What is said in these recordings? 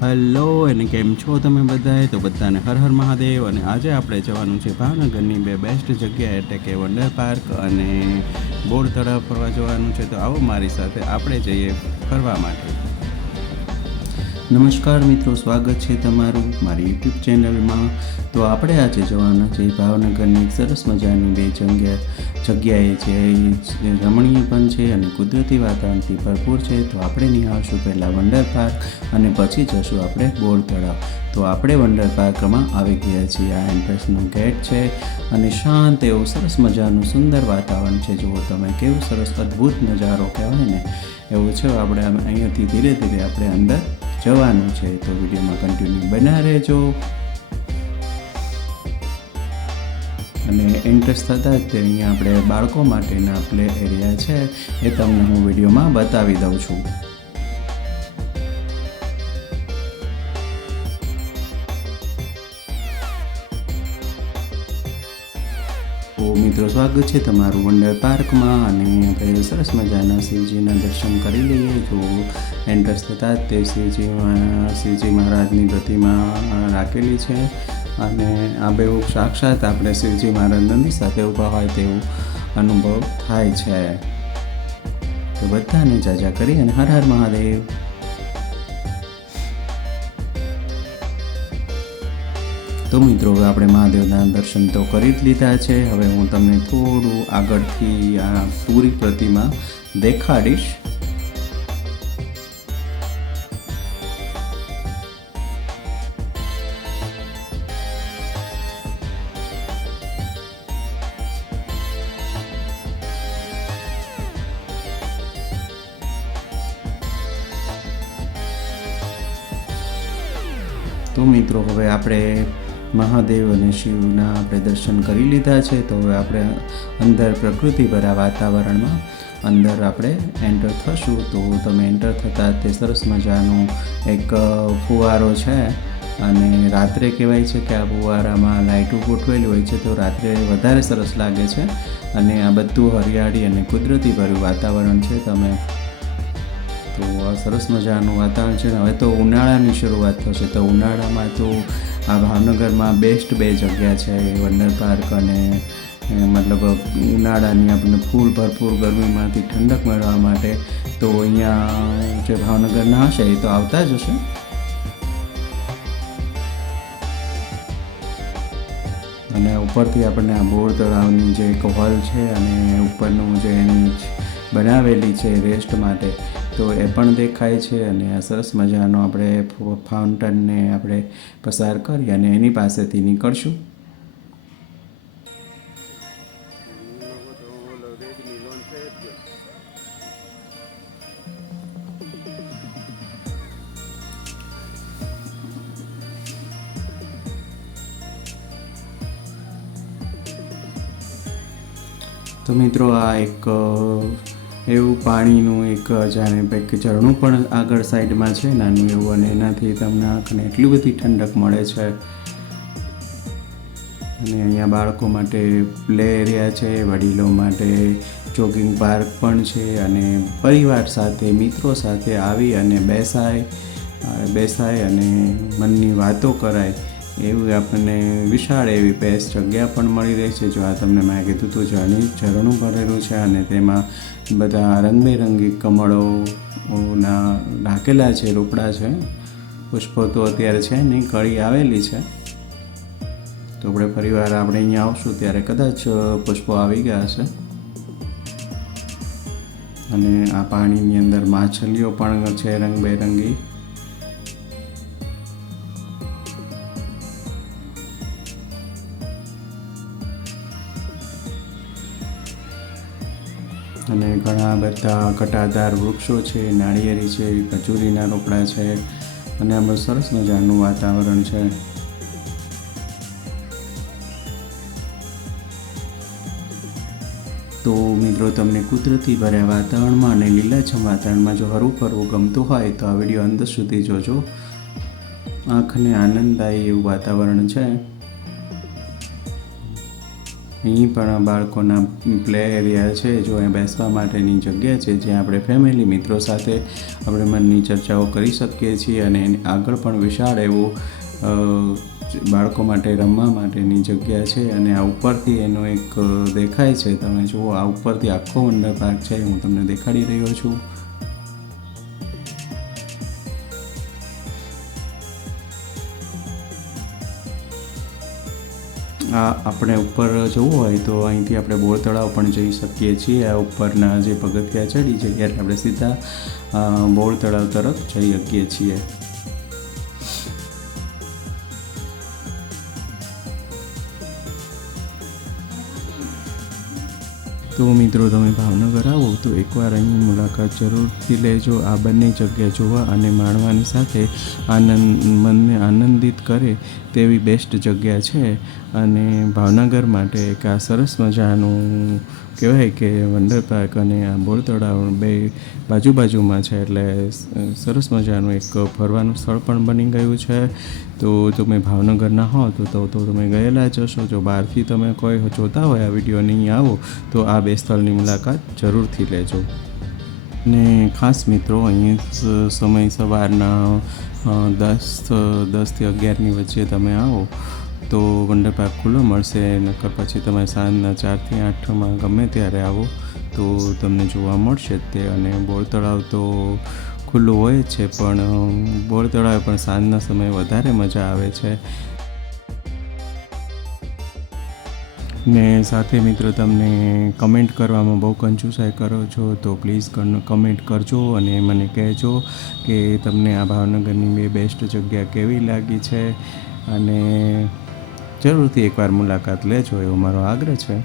Hello અને કેમ છો તમે બધાએ? તો બધાને હર હર મહાદેવ. અને આજે આપણે જવાનું છે ભાવનગરની બે બેસ્ટ જગ્યા એટલે કે વંડર પાર્ક અને બોર તળાવ ફરવા જવાનું છે. તો આવો મારી સાથે આપણે જઈએ ફરવા માટે. નમસ્કાર મિત્રો, સ્વાગત છે તમારું મારી યુટ્યુબ ચેનલમાં. તો આપણે આજે જવાના છે ભાવનગરની એક સરસ મજાની બે જગ્યાએ જે રમણીય પણ છે અને કુદરતી વાતાવરણથી ભરપૂર છે. તો આપણે નિહાળશું પહેલાં વંડર પાર્ક અને પછી જશું આપણે બોર તળાવ. તો આપણે વંડર પાર્કમાં આવી ગયા છીએ. આ એન્ટ્રન્સનો ગેટ છે અને શાંત એવું સરસ મજાનું સુંદર વાતાવરણ છે. જુઓ તમે, કેવું સરસ અદ્ભુત નજારો કહેવાય ને એવું છે. આપણે અહીંયાથી ધીરે ધીરે આપણે અંદર જવાનું છે. તો વિડીયોમાં કન્ટિન્યુ બના રહેજો. અને એન્ટ્રન્સ થતાં જ અહીંયા આપણે બાળકો માટેના પ્લે એરિયા છે એ તમને હું વિડીયોમાં બતાવી દઉં છું. તો મિત્રો, સ્વાગત છે તમારું વંડર પાર્કમાં. અને આપણે સરસ મજાના શિવજીના દર્શન કરી લઈએ. જો એન્ટ્રન્સ થતાં જ તે શિવજી મહારાજની પ્રતિમા રાખેલી છે અને આ બેઉ સાક્ષાત આપણે શિવજી મહારાજની સાથે ઊભા હોય તેવું અનુભવ થાય છે. તો બધાને જાજા કરી અને હર હર મહાદેવ. તો મિત્રો, હવે આપણે મહાદેવના દર્શન તો કરી જ લીધા છે. હવે હું તમને થોડું આગળથી આ પૂરી પ્રતિમા દેખાડીશ. તો મિત્રો, હવે આપણે મહાદેવ અને શિવના આપણે દર્શન કરી લીધા છે. તો હવે આપણે અંદર પ્રકૃતિભરા વાતાવરણમાં અંદર આપણે એન્ટર થશું. તો તમે એન્ટર થતાં તે સરસ મજાનું એક ફુવારો છે અને રાત્રે કહેવાય છે કે આ ફુવારામાં લાઇટો ગોઠવેલી હોય છે તો રાત્રે વધારે સરસ લાગે છે. અને આ બધું હરિયાળી અને કુદરતીભર્યું વાતાવરણ છે. તમે તો આ સરસ મજાનું વાતાવરણ છે. હવે તો ઉનાળાની શરૂઆત થશે. તો ઉનાળામાં તો આ ભાવનગરમાં બેસ્ટ બે જગ્યા છે, વંડર પાર્ક અને મતલબ ઉનાળાની આપણને ભરપૂર ગરમીમાંથી ઠંડક મેળવવા માટે તો અહીંયા જે ભાવનગરના હશે એ તો આવતા જ હશે. અને ઉપરથી આપણને આ બોર તળાવની જે એક હોલ છે અને ઉપરનું જે એની બનાવેલી છે રેસ્ટ માટે તો એ પણ દેખાય છે. અને આ સરસ મજાનો આપણે ફાઉન્ટનને આપણે પસાર કરી અને એની પાસેથી નીકળશું. તો મિત્રો, આ એક એવું પાણીનું એક જાણે કંઈક ઝરણું પણ આગળ સાઈડમાં છે નાનું એવું. અને એનાથી તમને આંખને એટલી બધી ઠંડક મળે છે. અને અહીંયા બાળકો માટે પ્લે એરિયા છે, વડીલો માટે જોગિંગ પાર્ક પણ છે. અને પરિવાર સાથે મિત્રો સાથે આવી અને બેસાય અને મનની વાતો કરાય એવું આપણને વિશાળ એવી બેસ્ટ જગ્યા પણ મળી રહી છે. જો આ તમને મેં કીધું હતું ઝરણું ભરેલું છે અને તેમાં બધા રંગબેરંગી કમળોના ઢાંકેલા છે, રોપડા છે. પુષ્પો તો અત્યારે છે નહીં, કળી આવેલી છે. તો આપણે ફરીવાર આપણે અહીંયા આવશું ત્યારે કદાચ પુષ્પો આવી ગયા છે. અને આ પાણીની અંદર માછલીઓ પણ છે રંગબેરંગી. અને ઘણા બધા ઘટાદાર વૃક્ષો છે, નાળિયેરી છે, ખજૂરીના રોપડા છે અને આમાં સરસ મજાનું વાતાવરણ છે. તો મિત્રો, તમને કુદરતી ભર્યા વાતાવરણમાં અને લીલાછમ વાતાવરણમાં જો હરવું ફરવું ગમતું હોય તો આ વિડીયો અંત સુધી જોજો. આંખને આનંદદાયી એવું વાતાવરણ છે. અહીં પણ બાળકોના પ્લે એરિયા છે, જો અહીં બેસવા માટેની જગ્યા છે જ્યાં આપણે ફેમિલી મિત્રો સાથે આપણે મનની ચર્ચાઓ કરી શકીએ છીએ. અને એની આગળ પણ વિશાળ એવું બાળકો માટે રમવા માટેની જગ્યા છે. અને આ ઉપરથી એનો એક દેખાય છે, તમે જુઓ આ ઉપરથી આખો વંડર પાર્ક છે, હું તમને દેખાડી રહ્યો છું. આ આપણે ઉપર જવું હોય તો અહીંથી આપણે બોર તળાવ પણ જઈ શકીએ છીએ. આ ઉપરના જે પગથિયા ચડી જઈએ એટલે આપણે સીધા બોર તળાવ તરફ જઈ શકીએ છીએ. તો મિત્રો, તમે ભાવનગર આવો તો એકવાર અહીં મુલાકાત જરૂરથી લેજો. આ બંને જગ્યા જોવા અને માણવાની સાથે મનને આનંદિત કરે તેવી બેસ્ટ જગ્યા છે. અને ભાવનગર માટે એક આ સરસ મજાનું કહેવાય કે વંડર પાર્ક અને આ બોર તળાવ બે બાજુમાં છે, એટલે સરસ મજાનું એક ફરવાનું સ્થળ પણ બની ગયું છે. તો તમે ભાવનગરના હો તો તમે ગયેલા જ હશો. જો બહારથી તમે કોઈ જોતા હોય આ વિડીયો નહીં આવો તો આ બે સ્થળની મુલાકાત જરૂરથી લેજો. ને ખાસ મિત્રો, અહીં સમય સવારના 10થી 11ની વચ્ચે તમે આવો તો વંડર પાર્ક ખુલ્લો મળશે. નકર પછી તમે સાંજના 4થી 8માં ગમે ત્યારે આવો તો તમને જોવા મળશે તે. અને બોર તળાવ તો ખુલ્લું હોય જ છે, પણ બોર તળાવ પણ સાંજના સમયે વધારે મજા આવે છે. ને સાથે મિત્રો, તમને કમેન્ટ કરવામાં બહુ કંજૂસાઈ કરો છો તો પ્લીઝ કમેન્ટ કરજો અને મને કહેજો કે તમને આ ભાવનગરની બેસ્ટ જગ્યા કેવી લાગી છે. અને જરૂરથી એકવાર મુલાકાત લેજો એવો મારો આગ્રહ છે.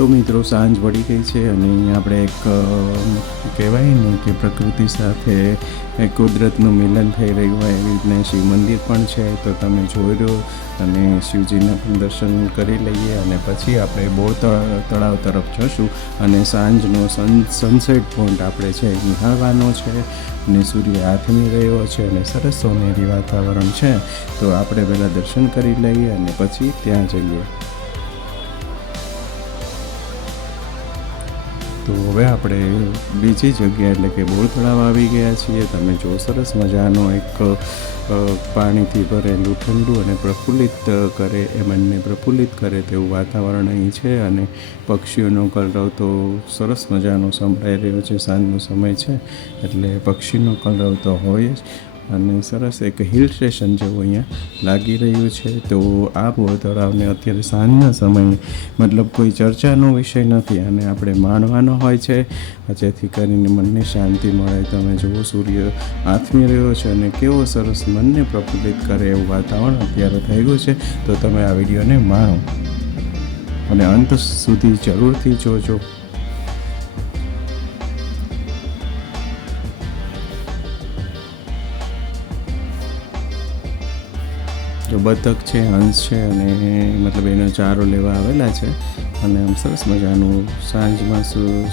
તો મિત્રો, સાંજ પડી ગઈ છે અને અહીંયા આપણે એક કહેવાય ને કે પ્રકૃતિ સાથે કુદરતનું મિલન થઈ રહ્યું હોય એવી રીતના શિવ મંદિર પણ છે. તો તમે જોઈ લો અને શિવજીના પણ દર્શન કરી લઈએ અને પછી આપણે બોર તળાવ તરફ જશું. અને સાંજનો સનસેટ પોઈન્ટ આપણે છે નિહાળવાનો છે. અને સૂર્ય આથમી રહ્યો છે અને સરસ સોનેરી વાતાવરણ છે. તો આપણે પહેલાં દર્શન કરી લઈએ અને પછી ત્યાં જઈએ. તો હવે આપણે બીજી જગ્યા એટલે કે બોર તળાવ આવી ગયા છીએ. તમે જો સરસ મજાનો એક પાણીથી ભરેલું ઠંડુ અને પ્રફુલ્લિત કરે એ મનને પ્રફુલ્લિત કરે તેવું વાતાવરણ અહીં છે. અને પક્ષીઓનો કલરવ તો સરસ મજાનો સંભળાઈ રહ્યો છે. સાંજનો સમય છે એટલે પક્ષીનો કલરવ તો હોય જ. અને સરસ એક હિલ સ્ટેશન જેવું અહીંયા લાગી રહ્યું છે. તો આ બોર તળાવને અત્યારે સાંજના સમયે મતલબ કોઈ ચર્ચાનો વિષય નથી અને આપણે માણવાનો હોય છે, જેથી કરીને મનને શાંતિ મળે. તમે જુઓ સૂર્ય આથમી રહ્યો છે અને કેવો સરસ મનને પ્રફુલ્લિત કરે એવું વાતાવરણ અત્યારે થઈ ગયું છે. તો તમે આ વિડીયોને માણો અને અંત સુધી જરૂરથી જોજો. જો બતક છે, હંસ છે અને મતલબ એનો ચારો લેવા આવેલા છે. અને આમ સરસ મજાનું સાંજમાં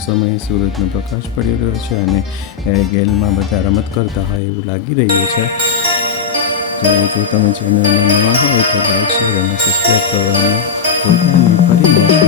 સમયે સૂરજનો પ્રકાશ પડી રહ્યો છે અને એ ગેલમાં બધા રમત કરતા હોય એવું લાગી રહ્યું છે. તો જો તમે ચેનલમાં નવા હોય તો લાઈક, શેર અને સબસ્ક્રાઈબ કરવાનું ભૂલતા નહીં. ફરી મળશું.